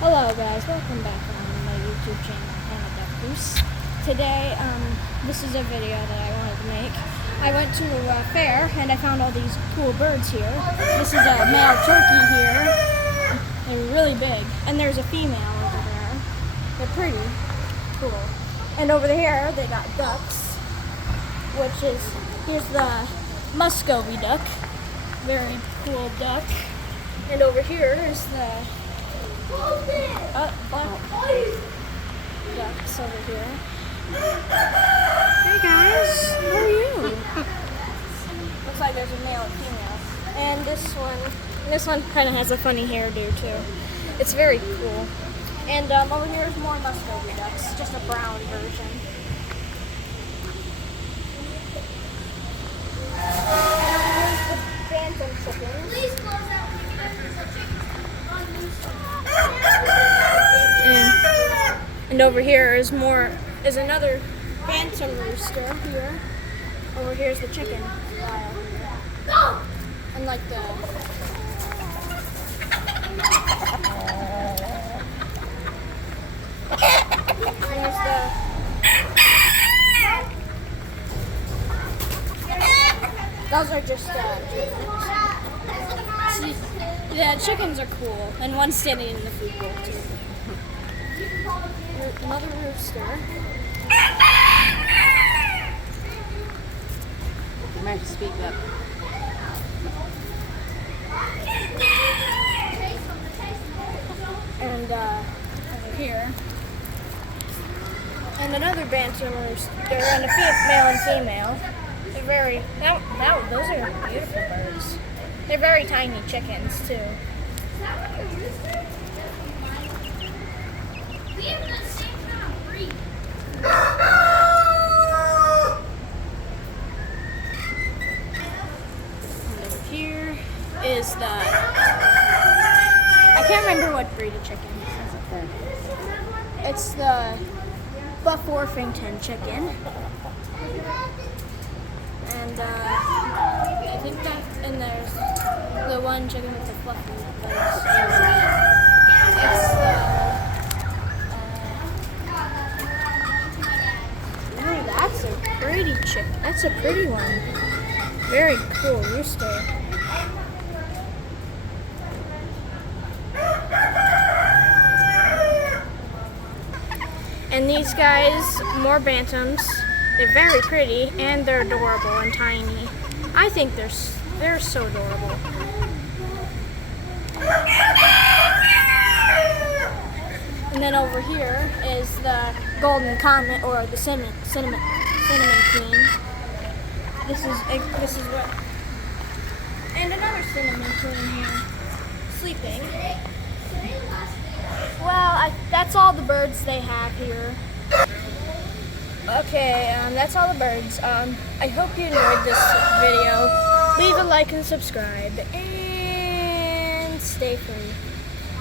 Hello guys, welcome back on my YouTube channel, Hannah Ducklings. Today, this is a video that I wanted to make. I went to a fair and I found all these cool birds here. This is a male turkey here. They're really big. And there's a female over there. They're pretty cool. And over here, they got ducks, which is, here's the muscovie duck. Very cool duck. And over here is the black ducks over here. Hey guys, how are you? Looks like there's a male and female. And this one kind of has a funny hairdo too. It's very cool. And over here is more muscovie ducks, just a brown version. And here's the phantom chickens. Please close out. And over here is another phantom rooster here. Over here is the chicken pile. And like those are just yeah, chickens are cool, and one's standing in the food bowl too. Another rooster. You might have to speak up. And over here. And another bantam rooster, and a male and female. They're very, those are beautiful birds. They're very tiny chickens too. Here is I can't remember what breed of chicken. It's the Buff Orpington chicken. And I think and there's the one chicken with the fluffy legs. It's oh, that's a pretty chicken. That's a pretty one. Very cool rooster. And these guys, more bantams. They're very pretty and they're adorable and tiny. I think they're so adorable. And then over here is the golden comet, or the cinnamon queen. This is what. And another cinnamon queen here, sleeping. Well, that's all the birds they have here. Okay, that's all the birds. I hope you enjoyed this video. Leave a like and subscribe, and stay free.